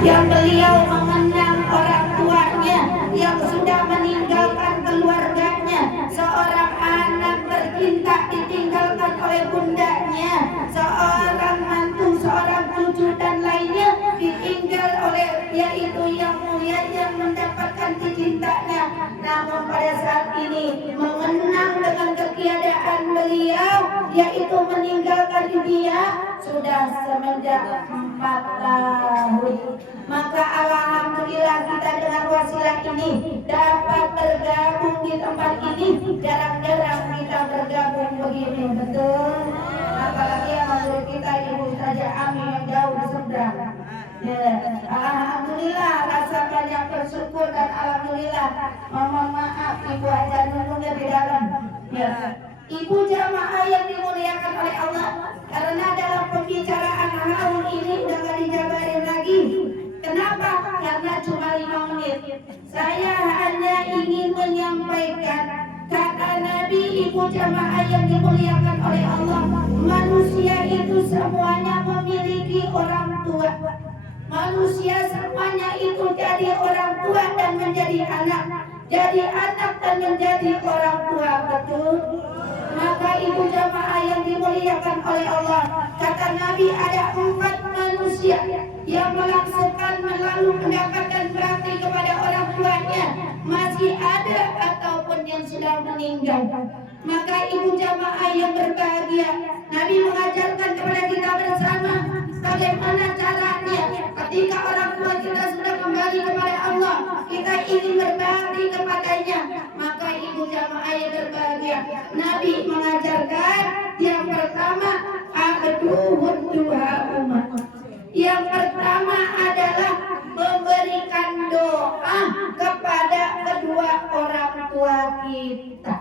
yang beliau mengenang orang tuanya yang sudah meninggalkan keluarganya, seorang anak tercinta ditinggalkan oleh bundanya, seorang mantu, seorang cucu dan lainnya ditinggal oleh yaitu yang mulia yang mendapatkan dicintanya. Namun pada saat ini mengenang dengan ketiadaan beliau yaitu meninggalkan dunia sudah semenjak 4 tahun. Maka alhamdulillah kita dengan wasilah ini dapat bergabung di tempat ini. Jarang-jarang kita bergabung begini, betul? Apalagi yang menurut kita Ibu saja Ami yang jauh di seberang. Ya, alhamdulillah rasa banyak bersyukur dan alhamdulillah mohon maaf Ibu aja nunggunya di dalam. Ya. Ibu jamaah yang dimuliakan oleh Allah, karena dalam pembicaraan haul ini udah gak dijabarin lagi. Kenapa? Karena cuma 5 menit. Saya hanya ingin menyampaikan kata Nabi, ibu jamaah yang dimuliakan oleh Allah, manusia itu semuanya memiliki orang tua. Manusia semuanya itu jadi orang tua dan menjadi anak, jadi anak dan menjadi orang tua, betul? Maka ibu jamaah yang dimuliakan oleh Allah, kata Nabi ada 4 manusia yang melaksukan melalui mendapatkan bakti kepada orang tuanya masih ada ataupun yang sudah meninggal. Maka ibu jamaah yang berbahagia, Nabi mengajarkan kepada kita bersama bagaimana caranya ketika orang tua kita sudah kembali kepada Allah, kita ingin berbakti kepadanya. Maka ibu jamaah yang berbahagia, Nabi mengajarkan yang pertama abduhud duha umat. Yang pertama adalah memberikan doa kepada kedua orang tua kita.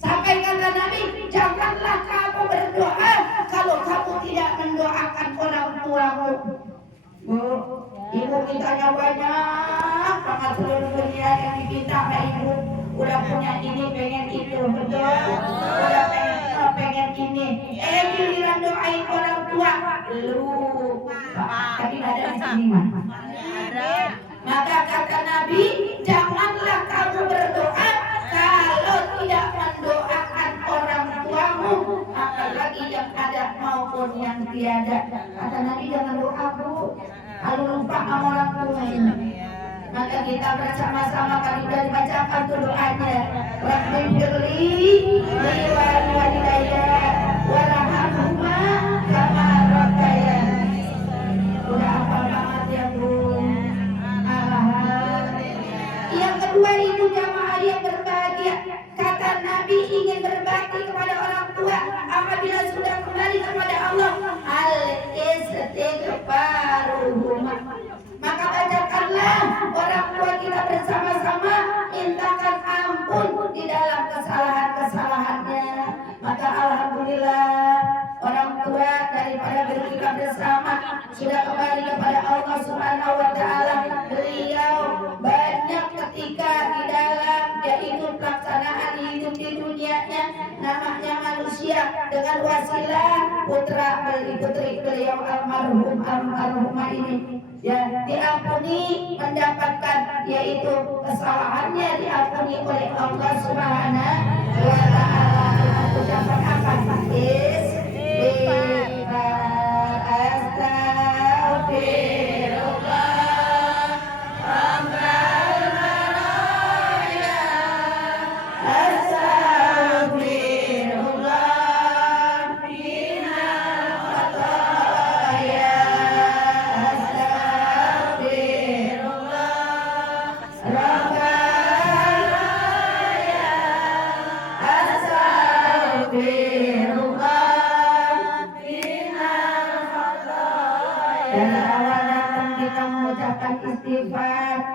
Sampai kata Nabi, janganlah kamu berdoa kalau kamu tidak mendoakan orang tuamu. Bu, ibu mintanya banyak banget seluruh dunia yang diminta ke ibu. Udah punya ini, pengen itu, betul? Udah pengen ini. Giliran doain orang tua, lupa. Tapi ada di sini mah. Maka kata Nabi, janganlah kamu berdoa kalau tidak mendoakan orang tuamu, apalagi yang ada maupun yang tiada. Kata Nabi, jangan doa bu, kalau lupa sama orang tua ini. Maka kita bersama-sama kali sudah dibacakan tuh doanya. Rabbirli li walidayya warhamhuma kama rabbayani. Udah hafal banget ya bu. Yang kedua ibu jamaah yang berbahagia, kata Nabi ingin berbakti kepada orang tua apabila sudah kembali kepada Allah, al-istighfaruhuma. Maka bacakanlah orang tua kita bersama-sama, mintakan ampun di dalam kesalahan-kesalahannya. Maka alhamdulillah orang tua daripada berkita bersama sudah kembali kepada Allah Subhanahu wa taala. Beliau banyak ketika di dalam yaitu pelaksanaan hidup di dunianya, namanya manusia, dengan wasilah putra putri beliau almarhumah ini ya diampuni, mendapatkan yaitu kesalahannya diampuni oleh Allah Subhanahu wa taala. Ucapan apa?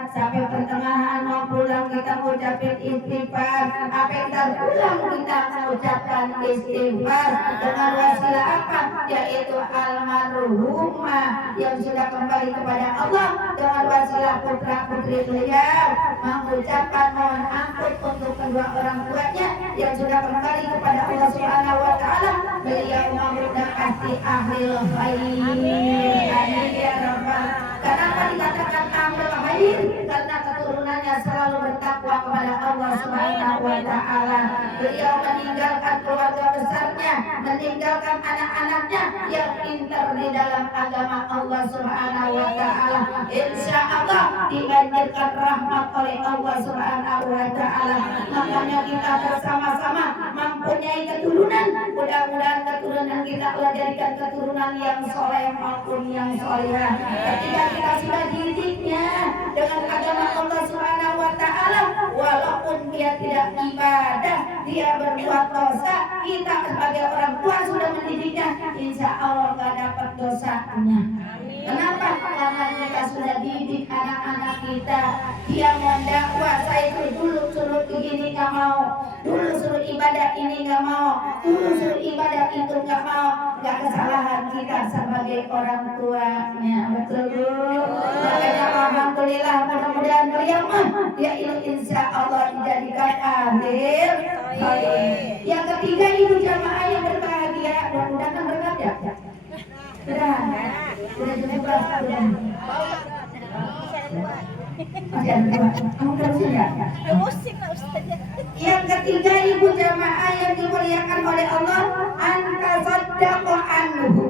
Sampai pertengahan mau pulang kita mengucapkan istighfar. Apa yang pulang kita mengucapkan istighfar dengan wasilah apa? Yaitu almarhumah yang sudah kembali kepada Allah, dengan wasilah putra putri beliau mengucapkan mohon ampun untuk kedua orang tuanya yang sudah kembali kepada Allah Subhanahu wa taala. Beliau sudah pasti ahlul khair. Amin ya rabbal. Karena baik karena keturunannya selalu bertakwa kepada Allah Subhanahu wa taala. Beliau meninggalkan keluarga besarnya, meninggalkan anak-anaknya yang pintar di dalam agama Allah Subhanahu wa taala. Insya Allah dibanjirkan rahmat oleh Allah Subhanahu wa taala. Makanya kita bersama-sama mempunyai keturunan. Mudah-mudahan keturunan kita Allah jadikan keturunan yang soleh maupun yang solehah. Ketika kita sudah didiknya dengan agama Allah Subhanahu wa taala, walaupun dia tidak ibadah, dia berbuat dosa, kita sebagai orang tua sudah mendidiknya, insya Allah gak dapat dosanya. Kenapa? Karena kita sudah didik anak-anak kita. Dia mendakwah, saya itu dulu suruh begini gak mau, dulu suruh ibadah ini gak mau, dulu suruh ibadah itu gak mau. Gak kesalahan kita sebagai orang tuanya, betul Bu? Makanya alhamdulillah, mudah-mudahan beliau dia insya Allah dijadikan akhir. Yang ketiga, ibu jamaah yang berbahagia, mudah-mudahan berbahagia. Sudah 17 bulan. Yang ketiga, ibu jamaah yang dimuliakan oleh Allah, anta saddaqa anhu.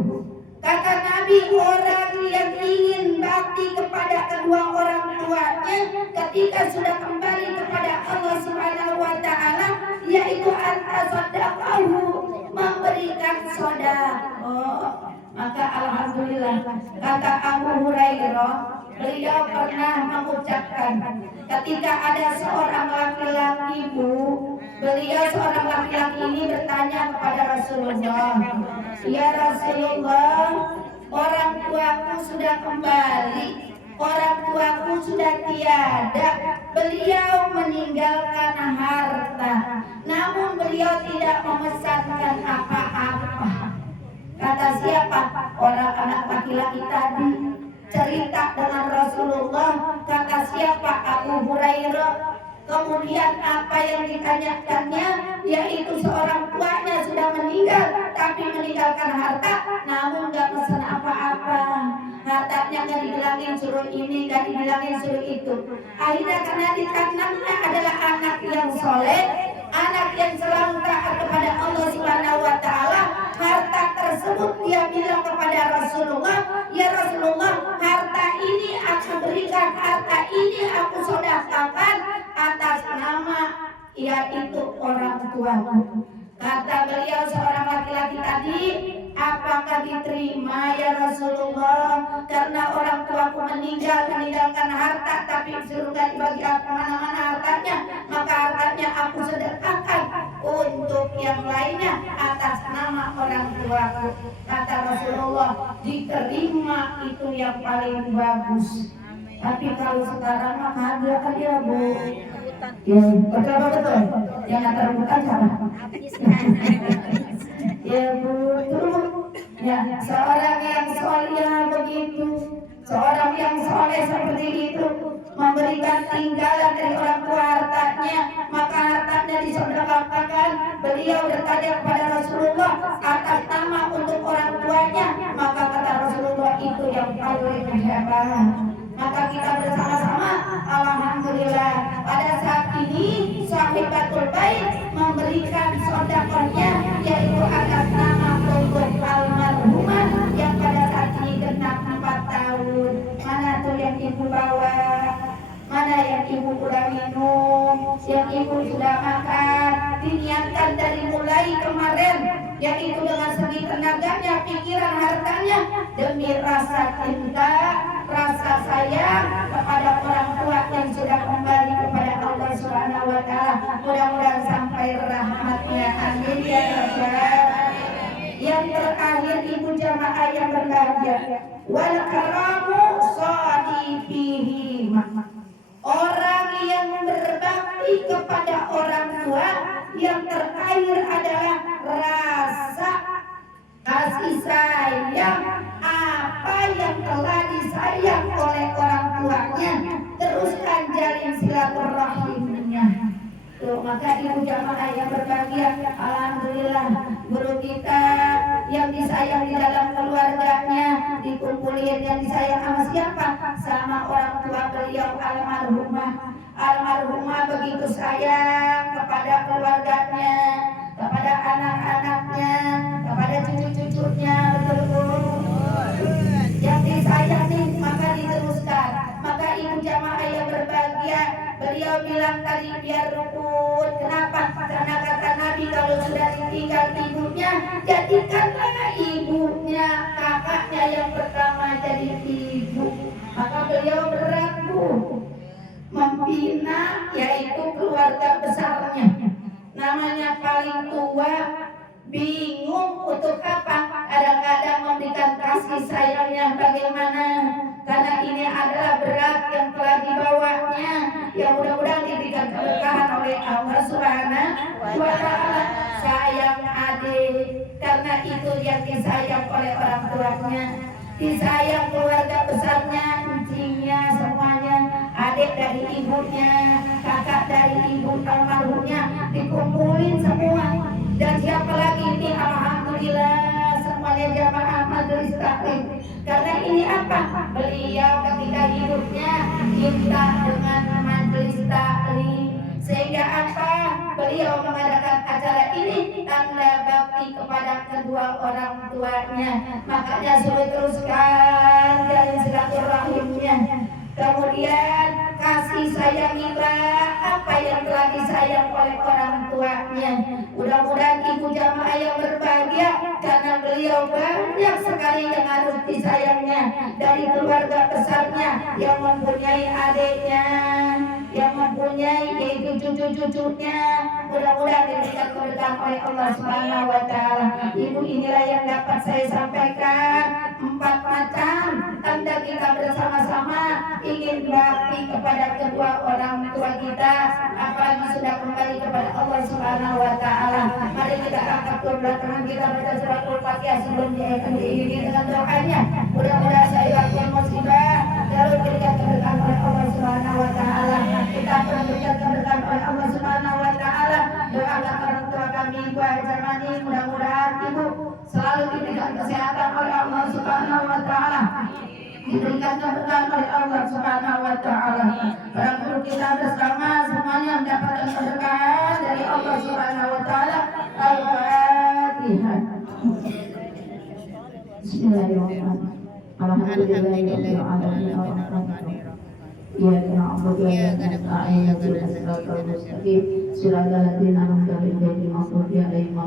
Kata Nabi, orang yang ingin bakti kepada kedua orang tuanya ketika sudah kembali kepada Allah Subhanahu wa taala, yaitu anta saddaqahu, memberikan sedekah. Maka alhamdulillah, kata Abu Hurairah, beliau pernah mengucapkan ketika ada seorang laki-laki beliau seorang laki-laki ini bertanya kepada Rasulullah, ya Rasulullah, orang tuaku sudah kembali, orang tuaku sudah tiada, beliau meninggalkan harta, namun beliau tidak memesankan apa-apa. Kata siapa? Orang anak laki-laki tadi cerita dengan Rasulullah. Kata siapa? Abu Hurairah. Kemudian apa yang ditanyakannya, yaitu seorang tuanya sudah meninggal, tapi meninggalkan harta, namun gak pesan apa-apa. Hartanya gak dibilangin suruh ini, gak dibilangin suruh itu. Akhirnya karena ditanamnya adalah anak yang soleh, anak yang selalu taat kepada Allah Subhanahu wa taala, harta tersebut dia bilang kepada Rasulullah, ya Rasulullah, harta ini aku berikan, harta ini aku sedekahkan atas nama yaitu orang tuaku. Kata beliau seorang laki-laki tadi, apakah diterima ya Rasulullah? Karena orang tuaku meninggalkan harta, tapi disuruh gak dibagi kemana-mana hartanya, maka hartanya aku sedekahkan untuk yang lainnya atas nama orang tuaku. Kata Rasulullah, diterima itu yang paling bagus. Tapi kalau sekarang mah kagak kan ya Bu. Ya, betul. Yang antar rebutan siapa? Ya betul. Ya, seorang yang soleh begitu, seorang yang soleh seperti itu, memberikan tinggalan dari orang tua hartanya, maka hartanya disedekahkan. Beliau bertanya kepada Rasulullah atas nama untuk orang tuanya, maka kata Rasulullah itu yang paling hebat. Maka kita bersama-sama alhamdulillah pada saat ini Sahibatul Bait memberikan sedekahnya, yaitu atas nama untuk almarhumah yang pada saat ini genap 4 tahun. Mana tuh yang ibu bawa? Mana yang ibu udah minum? Yang ibu sudah makan? Diniatkan dari mulai kemarin, yaitu dengan segi tenaganya, pikiran, hartanya, demi rasa cinta, rasa sayang kepada orang tua yang sudah kembali kepada Allah Subhanahu wa taala. Mudah-mudahan sampai rahmatnya, amin ya rabbal. Yang terakhir, ibu jamaah yang berbahagia, wal karamu shadifihi, orang yang berbakti kepada orang tua yang terakhir adalah rasa kasih sayang, apa yang telah disayang oleh orang tuanya, teruskan jalin silaturahimnya. Tuh, maka ibu jamaah yang berbahagia, alhamdulillah guru kita yang disayang di dalam keluarganya, dikumpulin yang disayang sama siapa? Sama orang tua beliau almarhumah. Almarhumah begitu sayang kepada keluarganya, kepada anak-anaknya, kepada cucu-cucunya, betul. Yang disayangi maka diteruskan. Maka ibu jamaah yang berbahagia, beliau bilang tadi biar rukun. Kenapa? Karena kata Nabi kalau sudah ditinggal ibunya, jadikanlah ibunya, kakaknya yang pertama jadi ibu. Maka beliau beraku membina yaitu keluarga besarnya. Namanya paling tua, bingung untuk apa? Kadang-kadang memberikan kasih sayangnya bagaimana? Karena ini adalah berat yang telah dibawanya, yang mudah-mudahan diberikan keberkahan oleh Allah Subhanahu wa Ta'ala. Sayang adik, karena itu yang disayang oleh orang tuanya, disayang keluarga besarnya, encingnya, semuanya, adik dari ibunya, kakak dari ibu almarhumnya, dikumpulin semua. Dan siapa lagi ini? Alhamdulillah semuanya jamaah majelis taklim. Karena ini apa? Beliau ketika hidupnya cinta dengan majelis taklim. Sehingga apa? Beliau mengadakan acara ini tanda bakti kepada kedua orang tuanya. Makanya sudah teruskan dari silaturahimnya. Kemudian kasih sayangilah apa yang telah disayang oleh orang tuanya. Mudah-mudahan ibu jamaah yang berbahagia, karena beliau banyak sekali yang harus disayangnya dari keluarga besarnya, yang mempunyai adiknya, yang mempunyai yaitu cucu-cucunya. Mudah-mudahan diberikan keberkahan oleh Allah Subhanahu wa Ta'ala. Ibu, inilah yang dapat saya sampaikan, 4 macam tanda kita bersama-sama ingin bakti kepada kedua orang tua kita, apalagi sudah kembali kepada Allah Subhanahu wa Ta'ala. Mari kita angkat kedua tangan kita, baca surat Al-Fatihah sebelum diiringi dengan doanya. Mudah-mudahan saya lakukan musibah lalu diberikan keberkahan oleh Allah Subhanahu wa Ta'ala. Kita akan diberikan keberkahan oleh Allah Subhanahu wa Ta'ala. Doakan orang tua kami, Ibu Hajarmani, mudah-mudahan Ibu selalu diberikan kesehatan oleh Allah Subhanahu wa Ta'ala, diberikan keberkahan oleh Allah Subhanahu wa Ta'ala. Para guru kita bersama semuanya mendapatkan keberkahan dari Allah Subhanahu wa Ta'ala. Al-Fatihah. Bismillahirrahmanirrahim. Alhamdulillahirabbil alamin. Iyyaka na'budu wa iyyaka nasta'in. Ihdinas siratal mustaqim. Siratal ladzina an'amta 'alaihim ghairil maghdubi 'alaihim.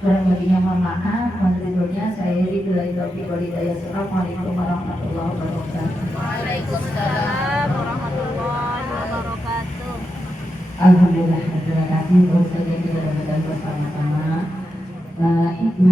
Kurang lebihnya mohon maaf, menurutnya saya diberi taufiq wal hidayah. Assalamualaikum warahmatullahi wabarakatuh. Waalaikumsalam warahmatullahi wabarakatuh. Alhamdulillah, terima kasih untuk